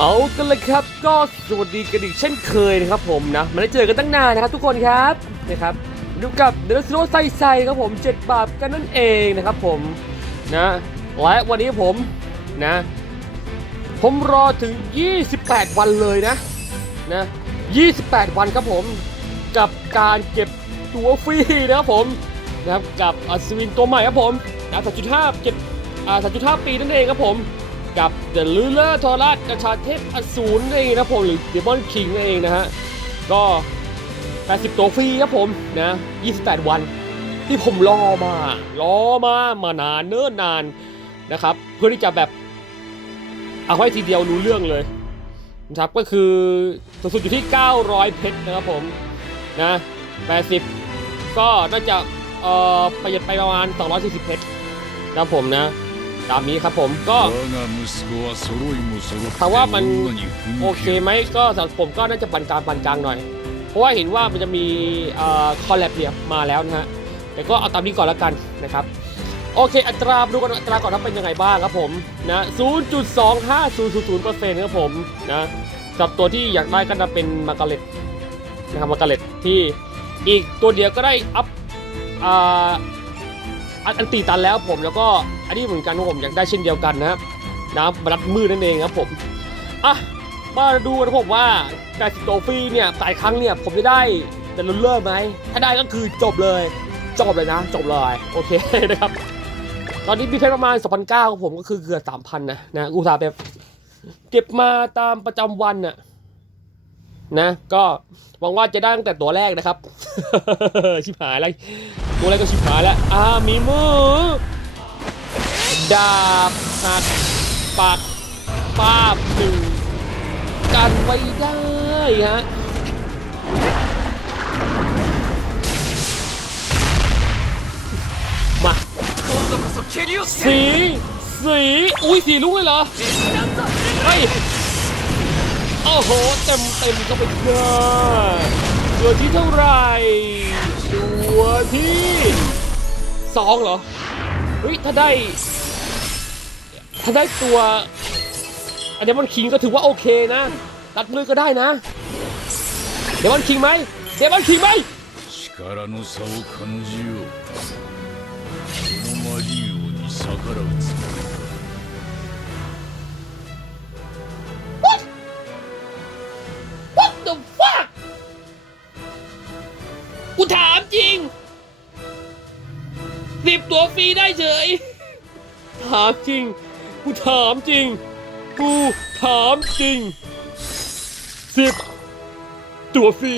เอากันเลยครับก็สวัสดีกันอีกเช่นเคยนะครับผมนะมาได้เจอกันตั้งนานนะครับทุกคนครับนะครับดูกับเดลซิโรไซไซครับผม7บาทกันนั่นเองนะครับผมนะและวันนี้ผมนะ ผมรอถึง 28 วันเลยนะนะ 28 วันครับผมกับการเก็บตัวฟรีนะครับผมนะครับกับอัศวินตัวใหม่ครับผมนะ3.5เก็บอ่า3.5 ปีนั่นเองครับผม กับเดลูเลอร์ทอรัสกระชาเทพอสูรนั่นเองนะผมหรือเดมอนคิงนั่นเองนะฮะ ก็ 80 ตัวฟรีครับผมนะ 28 วัน ที่ผมรอมา รอมามานานเนิ่นนานนะครับ เพื่อที่จะแบบ เอาไว้ทีเดียวรู้เรื่องเลยนะครับก็คือสูงสุดอยู่ที่ 900 เพชรนะครับผมนะ 80 ก็น่าจะเอ่อประหยัดไปประมาณ 240 เพชรนะครับผมนะ ตามนี้ครับผมก็ถาว่ามันโอเคไหมก็สำหรับผมก็น่าจะปันกลางปันกลางหน่อย เพราะว่าเห็นว่ามันจะมีคอลแลบเนี่ยมาแล้วนะฮะแต่ก็เอาตามนี้ก่อนแล้วกันนะครับโอเค อัตราดูกันอัตราก่อนว่าเป็นยังไงบ้างครับผมนะ0.25000%ครับผมนะกับตัวที่อยากได้ก็จะเป็นมาการ์เล็ตนะครับมาการ์เล็ตที่อีกตัวเดียวก็ได้อัพอ่า อันอันตีตันแล้วผมแล้วก็อันนี้เหมือนกันผมอยากได้เช่นเดียวกันนะครับนะบรัดมือนั่นเองครับผมอะมาดูกันผมว่าการสิโตฟีเนี่ยแต่ครั้งเนี่ยผมจะได้เดลเลอร์ไหมถ้าได้ก็คือจบเลย จบเลยนะ จบเลยโอเคนะครับ ตอนนี้มีเพชรประมาณ2,009ครับผมก็คือเกือบ3,000นะนะอุตส่าห์แบบเก็บมาตามประจำวันน่ะนะ ก็หวังว่าจะได้ตั้งแต่ตัวแรกนะครับ ชิบหายแล้ว ตัวแรกก็ชิบหายแล้วอามีมือดาบหัดปักป้าบหนึ่งกันไว้ได้ฮะมาสีสีอุ้ยสีลุกเลยเหรอเฮ้ยโอ้โหเต็มเต็มก็ไปเด้ตัวที่เท่าไหร่ ตัวที่สองเหรอ เฮ้ย ถ้าได้ ถ้าได้ตัว อันเดมอนคิงก็ถือว่าโอเคนะ ตัดมือก็ได้นะ เดมอนคิงไหม เดมอนคิงไหม 力の差を感じようこのマリオに逆らうつもり กูถามจริงสิบตัวฟรีได้เฉย ถามจริง กูถามจริง กูถามจริงสิบตัวฟรี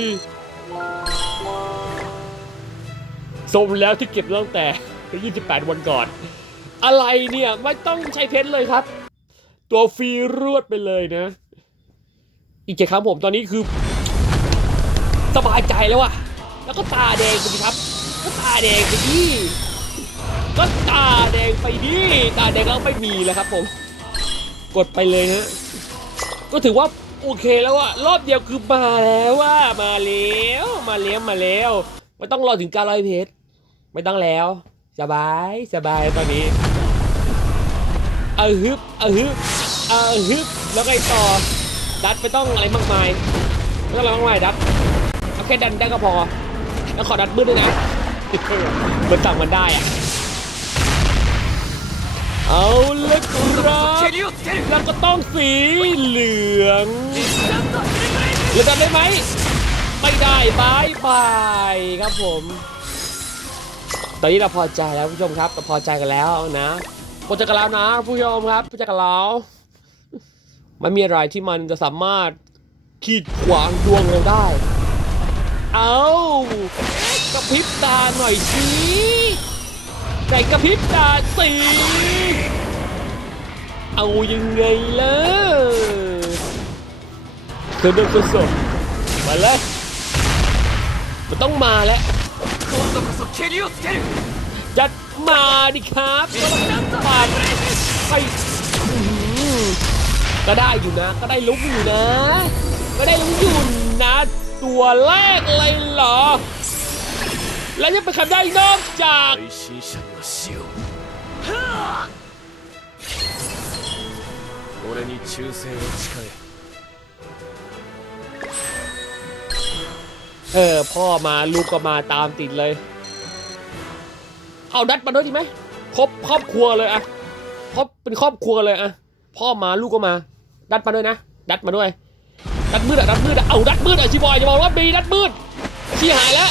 สมแล้วที่เก็บตั้งแต่28วันก่อน อะไรเนี่ยไม่ต้องใช้เพชรเลยครับ ตัวฟรีรวดไปเลยนะ อีกเจ็ดครั้งผมตอนนี้คือ สบายใจแล้วอะ แล้วก็ตาแดงไปดิครับ ก็ตาแดงไปดิก็ตาแดงไปดิตาแดงแล้วไม่มีแล้วครับผม กดไปเลยนะก็ถือว่าโอเคแล้วอะรอบเดียวคือมาแล้วว่ามาแล้วมาแล้วมาแล้วไม่ต้องรอถึงการร้อยเพชรไม่ต้องแล้ว สบายสบายตอนนี้เอาฮึบเอาฮึบเอาฮึบแล้วไงต่อดัดไม่ต้องอะไรมากมายไม่ต้องอะไรมากมายดัดเอาแค่ดันได้ก็พอ แล้วขอดัดมืดด้วยนะมันสั่งมันได้อะเอาละครับแล้วก็ต้องสีเหลืองแล้วดันได้ไหม ไม่ได้บายบายครับผม ตอนนี้เราพอใจแล้วผู้ชมครับเราพอใจกันแล้วนะพอใจกันแล้วนะ ผู้ชมครับพอใจกันแล้วมันมีอะไรที่มันจะสามารถขีดขวางดวงเราได้ เอากระพริบตาหน่อยสิใส่กระพริบตาสิเอายังไงล่ะเธอเดินสดมาเลยมันต้องมาแล้วจัดมาดิครับปาดไปก็ได้อยู่นะ ก็ได้ลุกอยู่นะ ก็ได้ลุกอยู่นะ ตัวแรกเลยเหรอ และยังเป็นคำได้นอกจากเออ พ่อมาลูกก็มาตามติดเลย เอาดัดมาด้วยดีไหมครบครอบครัวเลยอะครบเป็นครอบครัวเลยอะพ่อมาลูกก็มา ดัดมาด้วยนะ ดัดมาด้วย ดัดมืดอะดัดมืดอะเอาดัดมืดอะชิบอยจะบอกว่ามีดัดมืดชี้หายแล้ว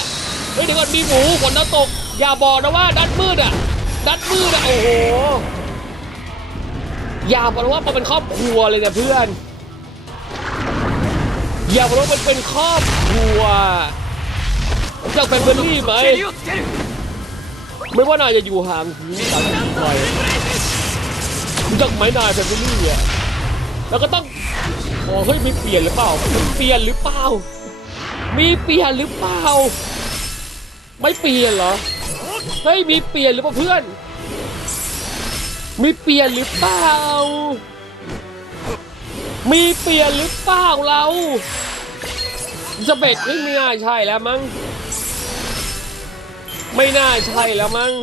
เฮ้ยเดี๋ยวก่อนมีหมูฝนตก อย่าบอกนะว่าดัดมืดอะดัดมืดอะโอ้โหอย่าบอกว่ามันเป็นครอบครัวเลยนะเพื่อน อย่าบอกว่ามันเป็นครอบครัวรู้จากแฟมิลี่ไหมไม่ว่านายจะอยู่ห่างถึงสามสิบไมรู้จักไหมนายแฟมิลี่อะแล้วก็ต้อง โอ้เฮ้ยมีเปลี่ยนหรือเปล่ามีเปลี่ยนหรือเปล่า มีเปลี่ยนหรือเปล่า ไม่เปลี่ยนเหรอ เฮ้ยมีเปลี่ยนหรือเปล่าเพื่อน มีเปลี่ยนหรือเปล่า มีเปลี่ยนหรือเปล่าเราจะเบ็ดไม่ไม่น่าใช่แล้วมั้ง ไม่น่าใช่แล้วมั้ง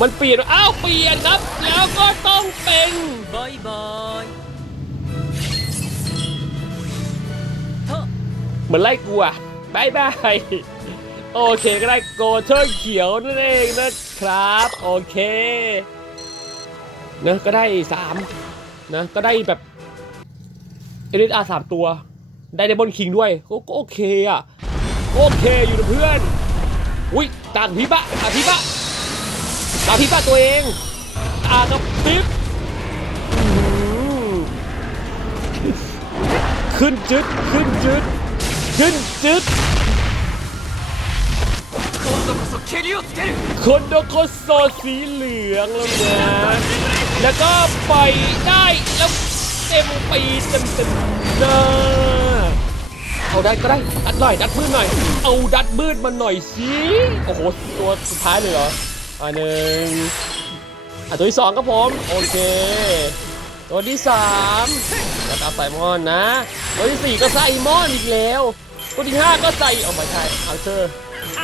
มันเปลี่ยน อ้าว เปลี่ยนครับ แล้วก็ต้องเป็นบอยบอยเหมือนไล่กูอะบายบาย โอเคก็ได้โกเชอร์เขียวนั่นเองนะครับ โอเคนะก็ได้สามนะก็ได้แบบเอลิสอาสามตัว ได้เดบอลคิงด้วยก็โอเคอะโอเคอยู่นะเพื่อน อุ้ยต่างพิบะต่างพิบะ อาพี่บ้าตัวเองอาจะพิบขึ้นจุดขึ้นจุดขึ้นจุดคนโดโคโซสีเหลืองแล้วนะแล้วก็ไปได้แล้วเต็มปีเต็มเต็มเด้อเอาได้ก็ได้ดัดหน่อยดัดมืดหน่อย เอาดัดมืดมาหน่อยสิโอ้โหตัวสุดท้ายเลยเหรอ อันหนึ่งอะตัวที่สองครับผม โอเค ตัวที่สามแล้วก็ไซมอนนะ ตัวที่สี่ก็ไซมอนอีกแล้ว ตัวที่ห้าก็ใส่เอาไม่ใช่เอาเชอร์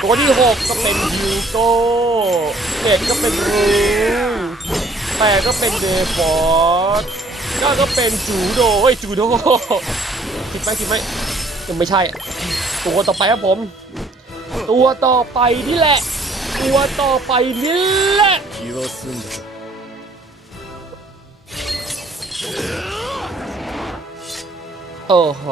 ตัวที่หกก็เป็นฮิวโก้เจ็ดก็เป็นรูแปดก็เป็นเดฟอร์ดเก้าก็เป็นจูโดเฮ้ยจูโดผิดไหมผิดไหมยังไม่ใช่ ตัวต่อไปครับผม ตัวต่อไปนี่แหละ ตัวต่อไปนี่แหละ 気は済んだ โอ้โห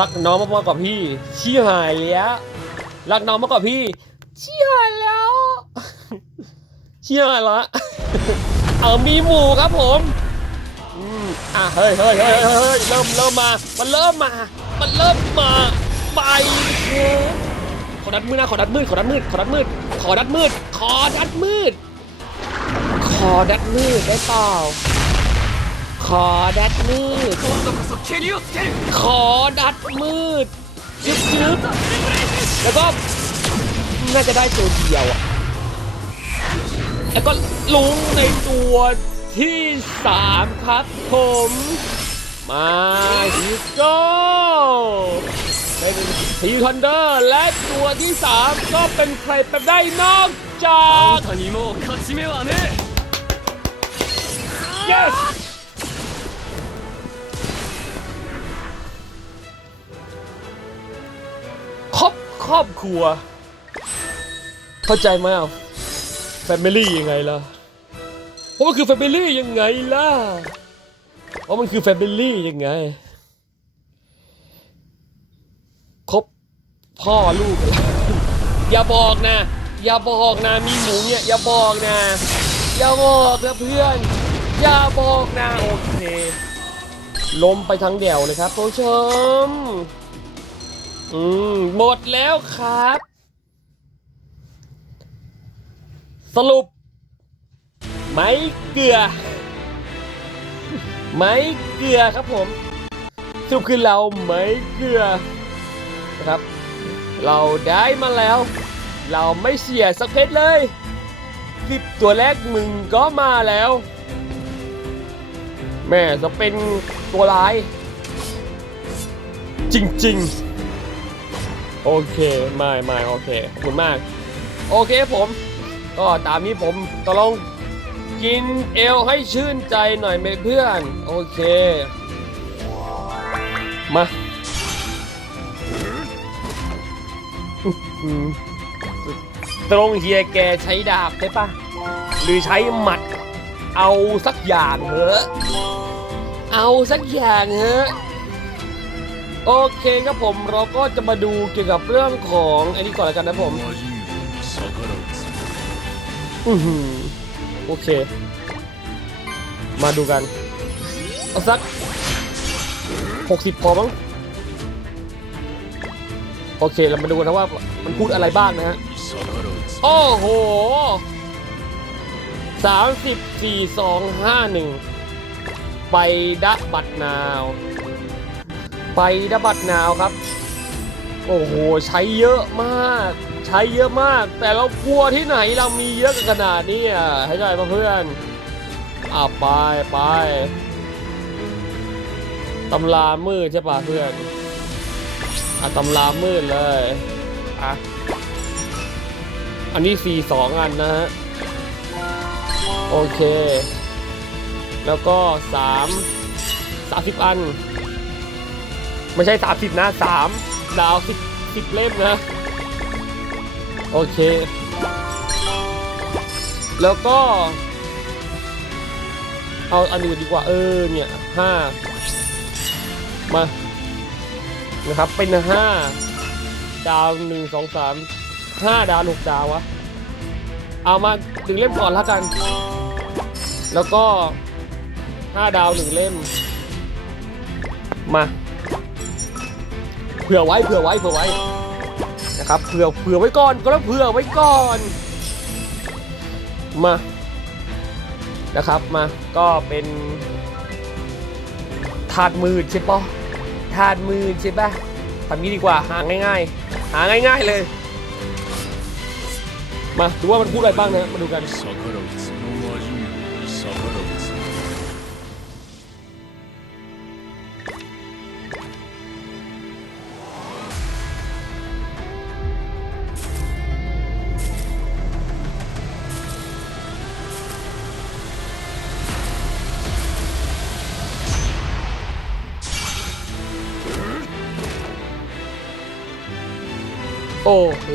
รักน้องมากๆกว่าพี่ชี้หายแล้วรักน้องมากกว่าพี่ชี้หายแล้ว ชี้หายละ เอามีหมูครับผม อะเฮ้ยเฮ้ยเฮ้ยเฮ้ยเฮ้ยเริ่มเริ่มมา มันเริ่มมา มันเริ่มมาไปขอดัดมืดนะขอดัดมืดขอดัดมืดขอดัดมืดขอดัดมืดขอดัดมืดขอดัดมืดได้เปล่าขอดัดมืดขอดัดมืดจึ๊บจึ๊บแล้วก็น่าจะได้ตัวเดียวอะแล้วก็ลุงในตัว ที่ 3 ครับผม มาฮิโกเป็นสีทันเดอร์และตัวที่ 3 ก็เป็นใครไปได้นอกจากอนิโมคาชิเมะเน yes ครอบครอบครัว เข้าใจไหมอะแฟมิลี่ยังไงล่ะ เพราะมันคือ family ยังไงล่ะ เพราะมันคือ family ยังไง ครบพ่อลูกอย่าบอกนะ อย่าบอกนะ มีหมูเนี่ยอย่าบอกนะ อย่าบอกนะเพื่อน อย่าบอกนะ โอเค ล้มไปทั้งเดี่ยวเลยครับผู้ชม อืม หมดแล้วครับ สรุป ไม้เกลือ ไม้เกลือครับผมสรุปคือเราไม้เกลือนะครับ เราได้มาแล้ว เราไม่เสียสักเพชรเลยสิบตัวแรกมึงก็มาแล้ว แม่จะเป็นตัวร้าย จริงๆ โอเค ไม่ไม่โอเค ขอบคุณมาก โอเคผม ก็ตามนี้ผมก็ลอง กินเอวให้ชื่นใจหน่อยไหมเพื่อน โอเค มาตรงเฮียแกใช้ดาบใช่ปะหรือใช้หมัด เอาสักอย่างเหอะเอาสักอย่างเหอะโอเคครับผมเราก็จะมาดูเกี่ยวกับเรื่องของอันนี้ก่อนแล้วกันนะผมอือ โอเค มาดูกัน เอาสักหกสิบพอมั้งโอเค เรามาดูกันนะว่ามันพูดอะไรบ้างนะฮะ โอ้โหสามสิบสี่สองห้าหนึ่งไปดะบัดนาว ไปดะบัดนาวครับ โอ้โห ใช้เยอะมาก ใช้เยอะมาก แต่เรากลัวที่ไหนเรามีเยอะกันขนาดนี้อะให้ใจเพื่อนอะไปไปตำรามืดใช่ปะเพื่อนอะตำรามืดเลยอะอันนี้สี่สองอันนะฮะโอเค แล้วก็สามสามสิบอัน ไม่ใช่สามสิบนะสามดาวสิบสิบเล่มนะ โอเค แล้วก็ เอาอันอื่นดีกว่าเออเนี่ยห้ามานะครับ เป็นห้าดาวหนึ่งสองสามห้าดาวหกดาววะ เอามาถึงเล่มก่อนแล้วกัน แล้วก็ห้าดาวหนึ่งเล่ม มา เผื่อไว้ เผื่อไว้ เผื่อไว้ นะครับเผื่อเผื่อไว้ก่อนก็แล้วเผื่อไว้ก่อนมานะครับมาก็เป็นถาดมืดใช่ปะถาดมืดใช่ปะทำนี้ดีกว่าหาง่ายๆ หาง่าย ๆเลย มาดูว่ามันพูดอะไรบ้างนะมาดูกัน โอ้โห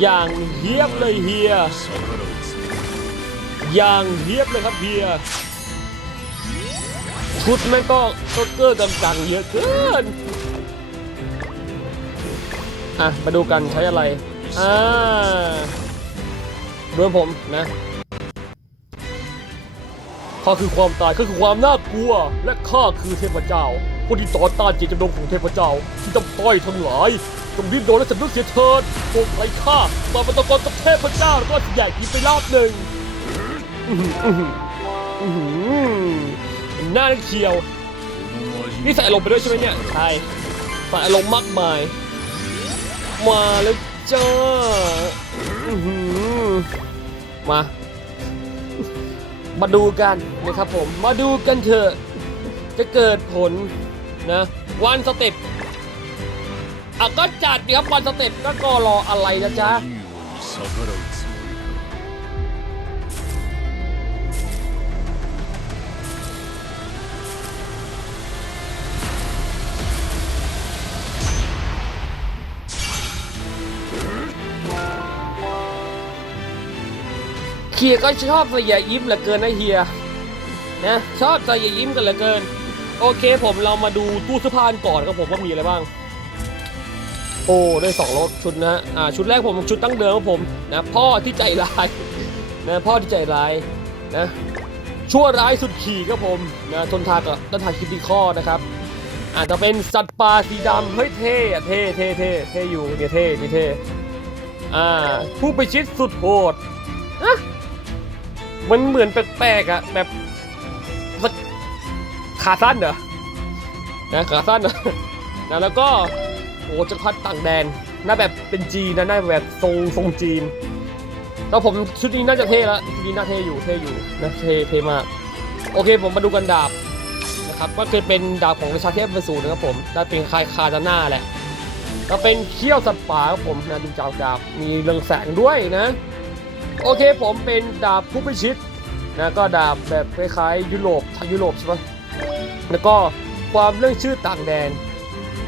อย่างเฮียบเลยเฮีย อย่างเฮียบเลยครับเฮีย ชุดแม่งก็โซเกอร์กำจังเยอะเกิน อะ มาดูกันใช้อะไร อ่าด้วยผมนะข้าคือความตายข้าคือความน่ากลัว และข้าคือเทพเจ้าคนที่ต่อต้านจิตจำนงของเทพเจ้า ที่ต้องต้อยทั้งหลาย ผมรีบโดนและสำนึกเสียเถิดพวกไรข้ามาบันตะกอนกับเทพเจ้าแล้วก็ใหญ่กินไปรอบหนึ่งหน้าเขียว นี่ใส่ลงไปด้วยใช่ไหมเนี่ย ใช่ใส่ลงมากมาย มาแล้วจ้ามา มาดูกันนะครับผม มาดูกันเถอะ จะเกิดผลนะ วันสเต็ป อะก็จัดดิครับบอลสเต็ปก็กรออะไรนะจ๊ะเฮียก็ชอบเสียยิ้มเหลือเกินนะเฮียนะชอบเสียยิ้มกันเหลือเกิน โอเคผมเรามาดูตู้สื้อผ้าก่อนครับผมว่ามีอะไรบ้าง โอ้ได้สองรถชุดนะฮะอ่าชุดแรกผมชุดตั้งเดิมครับผมนะพ่อที่ใจร้ายนะพ่อที่ใจร้ายนะชั่วร้ายสุดขีดครับผมนะทนทากับต้นทาคิดดีข้อนะครับอาจจะเป็นสัตว์ป่าสีดำเฮ้ยเท่อะเท่เท่เท่เท่อยู่เนี่ยเท่นี่เท่อ่าผู้ไปชิดสุดโหดมันเหมือนแปลกๆอะแบบขาสั้นเหรอนะขาสั้นเหรอนะแล้วก็ โอ้จักรพรรดิต่างแดนหน้าแบบเป็นจีนนะหน้าแบบทรงทรงจีนแล้วผมชุดนี้น่าจะเท่แล้วชุดนี้น่าเท่อยู่เท่อยู่นะเท่เท่มาก โอเคผมมาดูกันดาบนะครับก็คือเป็นดาบของราชาเทพเป็นศูนย์นะครับผมได้เป็นคลายคาตาน่าแหละแล้วเป็นเขี้ยวสัตว์ป่าครับผมนะดูจากดาบมีเรืองแสงด้วยนะ โอเคผมเป็นดาบผู้พิชิตนะก็ดาบแบบคล้ายๆยุโรปทางยุโรปใช่ปะแล้วก็ความเรื่องชื่อต่างแดน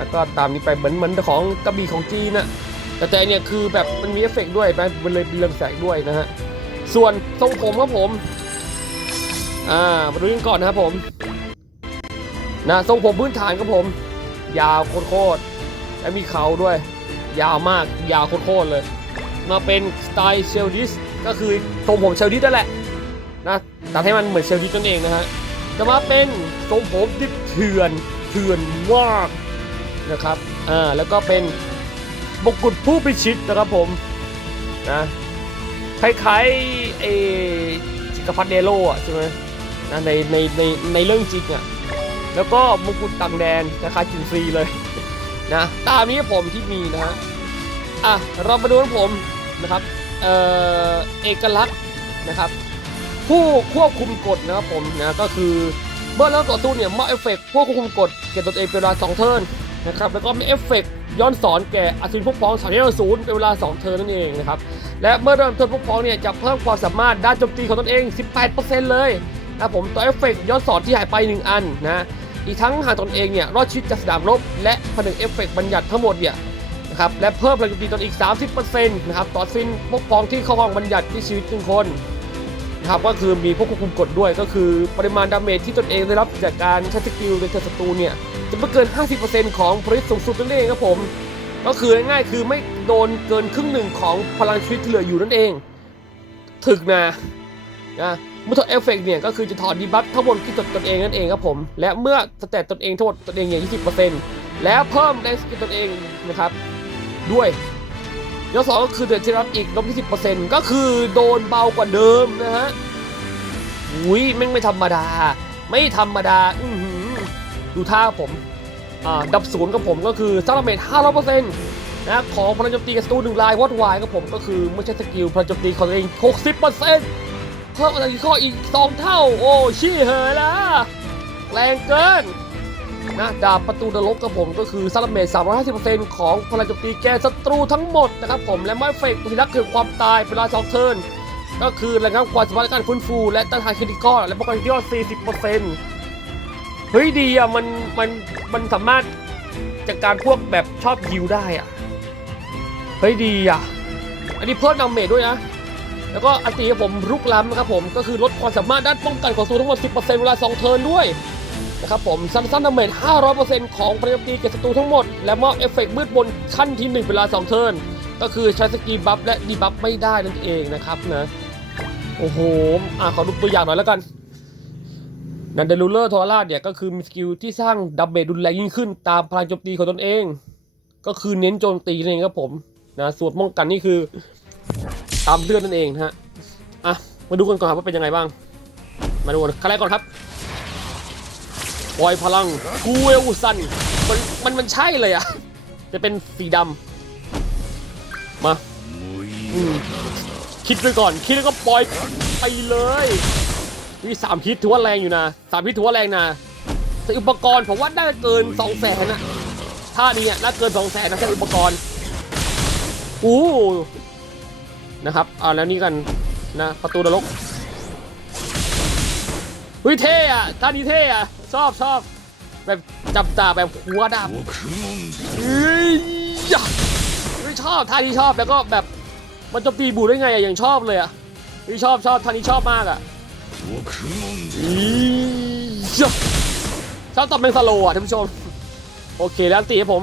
แล้วก็ตามนี้ไปเหมือนเหมือนของกระบี่ของจีนนะแต่แต่เนี่ยคือแบบมันมีเอฟเฟกด้วยนะมันเลยเป็นเรืองแสงด้วยนะฮะส่วนทรงผมครับผมอ่ามาดูกันก่อนนะครับผมนะทรงผมพื้นฐานครับผม ยาวโคตรและมีเขาด้วย ยาวมากยาวโคตรเลย มาเป็นสไตล์เชลดิสก็คือทรงผมเชลดิสนั่นแหละนะตัดให้มันเหมือนเชลดิสนั่นเองนะฮะจะมาเป็นทรงผมดิบเถื่อนเถื่อนมาก นะครับอ่าแล้วก็เป็นมงกุฎผู้พิชิตนะครับผมนะคล้ายๆเอจิกรพัฒเดโลอะใช่ไหมนะในในในในเรื่องจริงอะแล้วก็มงกุฎต่างแดนคล้ายๆจินฟรีเลยนะตามนี้ผมที่มีนะฮะอะเรามาดูของผมนะครับเอ่อเอกลักษณ์นะครับ ผู้ควบคุมกฎนะครับผมนะก็คือเมื่อเราต่อสู้เนี่ยมอเอฟเฟกต์ผู้ควบคุมกฎแก่ตนเองเป็นเวลา2เทิร์น นะครับแล้วก็มีเอฟเฟกต์ย้อนสอนแก่อสูรพวกพ้องสามที่ศูนย์เป็นเวลา 2 เทิร์นนั่นเองนะครับและเมื่อเริ่มเทิร์นพวกพ้องเนี่ยจะเพิ่มความสามารถด้านโจมตีของตนเอง 18%เลยนะผมตัวเอฟเฟกต์ย้อนสอนที่หายไป 1 อันนะอีกทั้งหากตนเองเนี่ยรอดชีวิตจากสนามรบ และผนึกเอฟเฟกต์บัญญัติทั้งหมดเนี่ยนะครับและเพิ่มพลังโจมตีตนอีก 30%นะครับต่อสิ้นพวกพ้องที่เข้าห้องบัญญัติที่ชีวิตหนึ่งคนนะครับก็คือมีพวกควบคุมกฎด้วยก็คือปริมาณดาเมจที่ตนเองได้รับจากการใช้สกิลในเทอร์ศัตรูเนี่ย จะไม่เกิน 50%ของพลิตสูงสุดนั่นเองครับผม ก็คือง่ายๆคือไม่โดนเกินครึ่งหนึ่งของพลังชีวิตที่เหลืออยู่นั่นเอง ถึกนะนะมื่อถอดเอฟเฟกต์เนี่ยก็คือจะถอดดีบัฟทั้งหมดที่ตนตนเองนั่นเองครับผม และเมื่อสแตตตนเองทั้งหมดตนเองอย่าง20%แล้วเพิ่มแรงสกิลตนเองนะครับ ด้วยยกสองก็คือเดือดที่รับอีกลบ20%ก็คือโดนเบากว่าเดิมนะฮะอุ้ยแม่งไม่ธรรมดา ไม่ธรรมดา อือหือดูท่าผม อ่าดับศูนย์กับผมก็คือซัลเมท500%นะของพลังโจมตีกับสตูหนึ่งลายวอดวายกับผมก็คือไม่ใช่สกิลพลังโจมตีของตัวเอง60%เพิ่มอะไรข้ออีก2เท่า โอ้ชี้เหอละแรงเกินนะดาบประตูนรกกับผมก็คือซาลเมต350%ของพลังโจมตีแกศัตรูทั้งหมดนะครับผมและไม่เฟกตัวที่รักคือความตายเป็นเวลาสองเทิร์นก็คือระงับความสามารถในการฟื้นฟู และต้านทานคริติคอลและป้องกันคริติคอล40% เฮ้ยดีอะมันมันมันสามารถจากการพวกแบบชอบยิวได้อะเฮ้ยดีอะ อันนี้เพิ่มดาเมจด้วยนะ แล้วก็อันตีผมรุกล้ำนะครับผมก็คือลดความสามารถด้านป้องกันของศัตรูทั้งหมด 10%เวลา 2 เทิร์นด้วยนะครับผมซันซันดาเมจ 500%ของพลังตีแก่ศัตรูทั้งหมด และมอบเอฟเฟกต์มืดบนขั้นที่ 1 เวลา 2 เทิร์นก็คือใช้สกีบัฟและดีบัฟไม่ได้นั่นเองนะครับนะ โอ้โห อะขอดูตัวอย่างหน่อยแล้วกัน นันเดลูเลอร์ทอร่าเนี่ยก็คือมีสกิลที่สร้างดับเบิลดุนแรงยิ่งขึ้นตามพลังโจมตีของตนเอง ก็คือเน้นโจมตีนั่นเองครับผมนะส่วนป้องกันนี่คือตามเลือดนั่นเองฮะอะมาดูกันก่อนว่าเป็นยังไงบ้าง มาดูกันขั้นแรกก่อนครับปล่อยพลังกูเอลซันมันมันมันใช่เลยอะจะเป็นสีดำมาคิดไปก่อนคิดแล้วก็ปล่อยไปเลย นี่สามพิษถือว่าแรงอยู่นะสามพิษถือว่าแรงนะแต่อุปกรณ์ผมว่าน่าจะเกินสองแสนนะท่านี้เนี่ยน่าเกินสองแสนนะแค่อุปกรณ์อู้นะครับเอาแล้วนี่กันนะประตูนรกเฮ้ยเท่อะท่านี้เท่อะชอบชอบแบบจับจ่าแบบหัวดาบเฮ้ยไม่ชอบท่าที่ชอบแล้วก็แบบมันจะตีบูได้ไงอะอย่างชอบเลยอะที่ชอบชอบท่านี้ชอบมากอะ จ้ยชอบตบเป็นสโลว์อะท่านผู้ชม โอเคแล้วตีให้ผม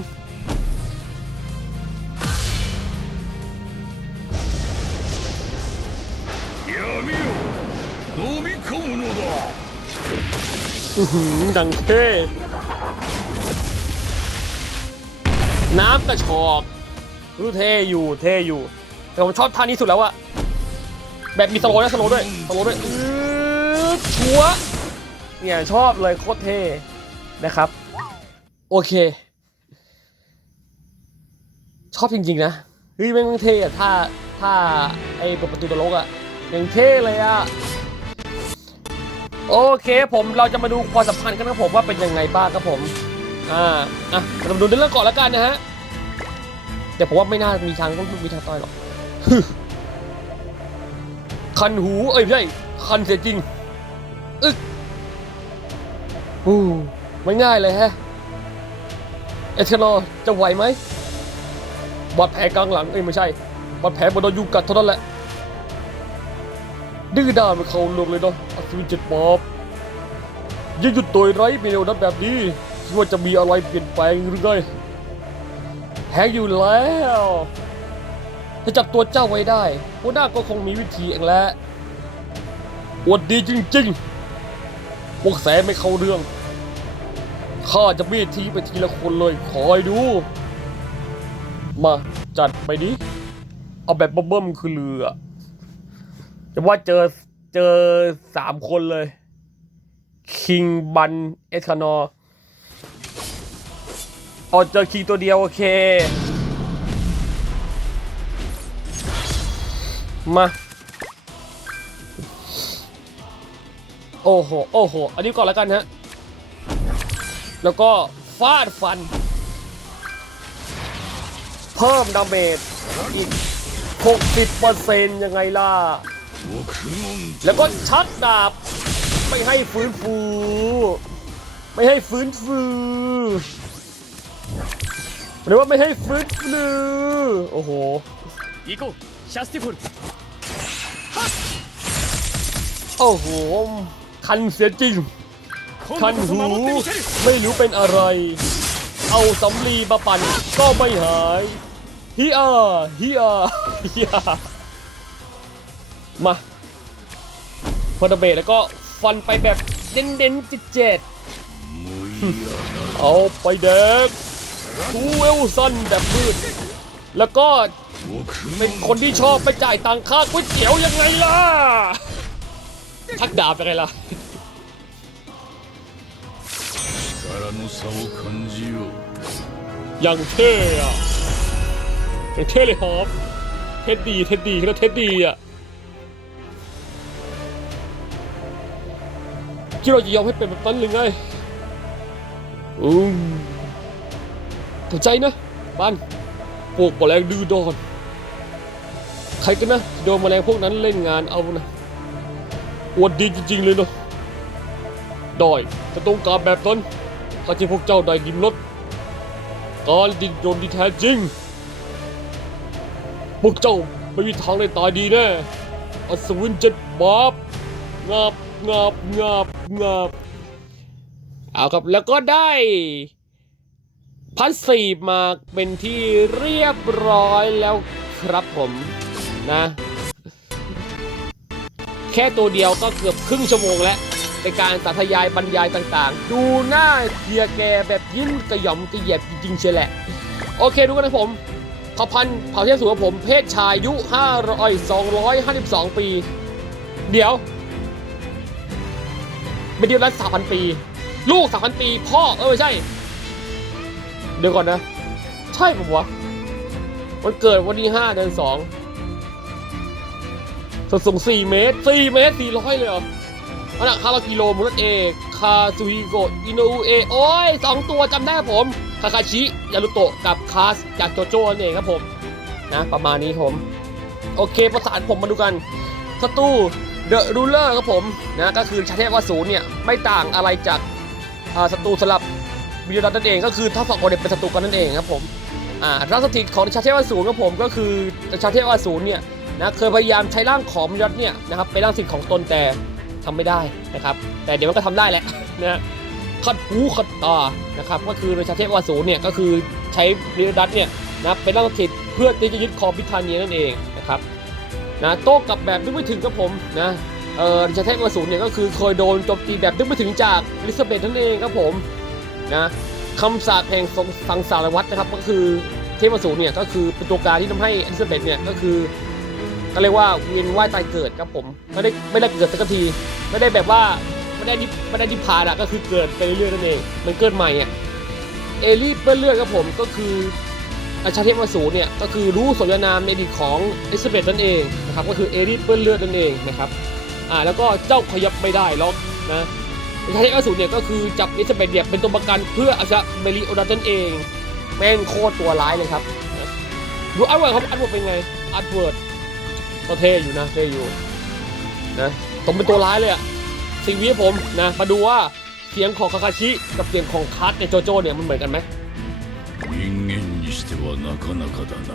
อื้อหือดังเท่น้ำกระชอกรู้เท่อยู่เท่อยู่ แต่ผมชอบท่านี้สุดแล้วอะแบบมีสโลว์ด้วยสโลว์ด้วยสโลว์ด้วย ชัวเนี่ยชอบเลยโคตรเท่นะครับ โอเค ชอบจริงๆนะเฮ้ยแม่งเท่อะท่าท่าไอ้ประตูตลกอะยังเท่เลยอะโอเคผมเราจะมาดูความสัมพันธ์กันครับผมว่าเป็นยังไงบ้างครับผมอ่าอะเราดูเรื่องก่อนแล้วกันนะฮะแต่ผมว่าไม่น่ามีทางต้องมีทางต้อยหรอกคันหูเอ้ยไม่ใช่คันเสียจริง อึกอู้ไม่ง่ายเลยแฮะ เอเทโนจะไหวไหมบาดแผลกลางหลังเอ้ยไม่ใช่บาดแผลบนโดนยุงกัดเท่านั้นแหละ ดื้อด้านมันเขาลงเลยเนาะอัศวินเจ็ดปอบยังหยุดโดยไร้เมลนัดแบบนี้คิดว่าจะมีอะไรเปลี่ยนแปลงหรือไงแฮงอยู่แล้วจะจับตัวเจ้าไว้ได้หัวหน้าก็คงมีวิธีเองแหละอวดดีจริง ๆ พวกแสไม่เข้าเรื่อง ข้าจะมีดทีไปทีละคนเลยคอยดู มาจัดไปดิ เอาแบบเบิ่มๆคือเรือจะว่าเจอเจอสามคนเลย คิงบัน เอสคานอร์เอเจอคิงตัวเดียว โอเค มา โอ้โห โอ้โห อันนี้ก่อนแล้วกันฮะ แล้วก็ฟาดฟัน เพิ่มดาเมจอีก 60%ยังไงล่ะ แล้วก็ชักดาบ ไม่ให้ฟื้นฟู ไม่ให้ฟื้นฟูหรือว่าไม่ให้ฟื้นฟูโอ้โหอีโกชัสติฟุลโอ้โห คันเสียจริง คันหูไม่รู้เป็นอะไร เอาสำลีมาปั่นก็ไม่หายฮิอาฮิอาฮิอามาพอดเบรแล้วก็ฟันไปแบบเด่นเด่นจิตเจ็ดเอาไปเด็กทูเอลซันแบบพืดแล้วก็เป็นคนที่ชอบไปจ่ายตังค่าก๋วยเตี๋ยวยังไงล่ะ ชักดาบปะไรล่ะยังเท่อะย่งเท่เลยฮอปเท็ดดีเท็ดดีแล้วเท็ดดีอะที่เราจะยอมให้เป็นแบบนั้นหรือไงอืมถูกใจนะบ้านพวกแมลงดื้อดอน ใครกันนะโดนแมลงพวกนั้นเล่นงานเอานะ อวดดีจริงๆเลยเนาะดอยจะต้องการแบบนั้นถ้าที่พวกเจ้าได้ดิมรถการดิ้นรนที่แท้จริง พวกเจ้าไม่มีทางได้ตายดีแน่ อัศวินเจ็ดบาบงับงับงับงับเอาครับแล้วก็ได้พันสซีฟมาเป็นที่เรียบร้อยแล้วครับผมนะ ค่ตัวเดียวก็เกือบครึ่งชั่วโมงแล้วในการสาธยายบรรยายต่างๆ ดูหน้าเคลียแกแบบยิ้มกระหย่อมกระเหยียบจริงๆเชียแหละ โอเคดูกันนะผมเผ่าพันเผ่าเทียสูงของผม เพศชายอายุ500 252 ปี เดี๋ยวไม่เดียวละ3,000ปี ลูก3,000ปี พ่อ เออไม่ใช่ เดี๋ยวก่อนนะ ใช่ปะวะวันเกิดวันที่5เดือน2 ส่วนสูง 4 เมตร 4 เมตร 400 เลยเหรอน้ำหนัก500กิโลมูลเอคาซูฮิโกะอินูเอโอ้ยสองตัวจำได้ผม คาคาชิ ยารุโตะ กับคาส จากโจโจ้นั่ครับผม นะ ประมาณนี้ผม โอเค ประสานผมมาดูกันศัตรูเดอะรูเลอร์ครับผมนะก็คือชาเทพวสูรเนี่ย ไม่ต่างอะไรจากศัตรูสลับวิญญาณนั่นเองก็คือทั้งสองคนเนี่ยเป็นศัตรูกันนั่นเองครับผมอ่าร่างสถิตของชาเทพวสูรครับผมก็คือชาเทพวสูรเนี่ย นะเคยพยายามใช้ร่างของยศเนี่ยนะครับเป็นร่างสิทธิ์ของตนแต่ทำไม่ได้นะครับ แต่เดี๋ยวมันก็ทำได้แหละนะขัดหูขัดตานะครับก็คือชาเทพวาสูเนี่ยก็คือใช้นิรดัตเนี่ยนะเป็นร่างสถิตเพื่อที่จะยึดครองพิธานีนั่นเองนะครับนะโต้กลับแบบนึกไม่ถึงครับผมนะเออชาเทพวาสูเนี่ยก็คือเคยโดนโจมตีแบบนึกไม่ถึงจากอลิซาเบธนั่นเองครับผมนะคำสาปแห่งสังสารวัตรนะครับก็คือเทพอสูรเนี่ยก็คือเป็นตัวการที่ทำให้อลิซาเบธเนี่ยก็คือ ก็เรียกว่าเวียนว่ายตายเกิดครับผมไม่ได้ไม่ได้เกิดสักที ไม่ได้แบบว่าไม่ได้นิไม่ได้นิพานอะก็คือเกิดไปเรื่อยๆนั่นเองมันเกิดใหม่อะเอลี่เปื้อนเลือดครับผมก็คืออาชาเทพอสูเนี่ยก็คือรู้สมญานามในอดีตของอลิซาเบธนั่นเองนะครับก็คือเอลี่เปื้อนเลือดนั่นเองนะครับอ่าแล้วก็เจ้าขยับไม่ได้หรอกนะอาชาเทพอสูเนี่ยก็คือจับอลิซาเบธเนี่ยเป็นตัวประกันเพื่ออาชาเมลิโอดัตนั่นเองแม่งโคตรตัวร้ายเลยครับดูอาร์ตเวิร์ดครับอาร์ตเวิร์ดเป็นไงอาร์ตเวิร์ด ก็เท่อยู่นะเท่อยู่นะผมเป็นตัวร้ายเลยอะ สิวิผมนะมาดูว่าเสียงของคาคาชิกับเสียงของคัสในโจโจ้เนี่ยมันเหมือนกันไหม 人間にしてはなかなかだな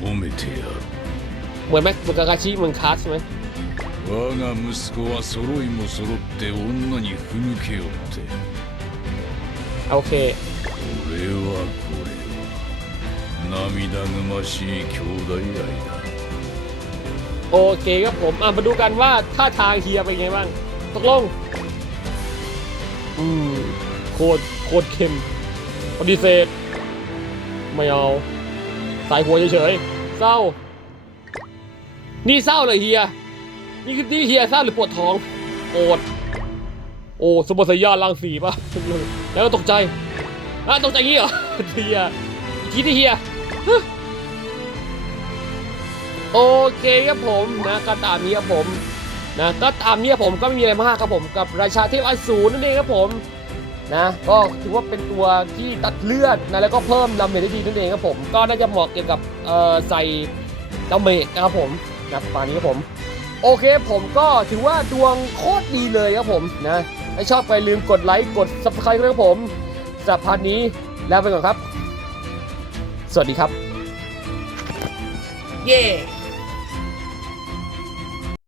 褒めてやる เหมือนไหมเหมือนคาคาชิเหมือนคัสใช่ไหม 我が息子は揃いも揃って女にふぬけよって โอเค これはこれは涙ぐましい兄弟愛だ โอเคครับผมอะมาดูกันว่าท่าทางเฮียเป็นไงบ้างตกลงอืมโคตรโคตรเข้มปฏิเสธไม่เอาสายหัวเฉยๆเศร้า นี่เศร้าเลยเฮียนี่คือนี่เฮียเศร้าหรือปวดท้องโอดโอ้สมบัติสยานรังสีป่ะแล้วก็ตกใจอะตกใจงี้เหรอเฮียอีกทีที่เฮีย โอเคครับผมนะก็ตามนี้ครับผมนะก็ตามนี้ครับผมก็ไม่มีอะไรมากครับผมกับราชาเทพอสูรนั่นเองครับผมนะก็ถือว่าเป็นตัวที่ตัดเลือดนะแล้วก็เพิ่มดาเมจได้ดีนั่นเองครับผมก็น่าจะเหมาะเกี่ยวกับเอ่อใส่ดาเมจนะครับผมนะประมาณนี้ครับผม โอเคผมก็ถือว่าดวงโคตรดีเลยครับผมนะถ้าชอบไปลืมกดไลค์กด subscribe ด้วยครับผมสำหรับพาร์ทนี้แล้วไปก่อนครับ สวัสดีครับ เย้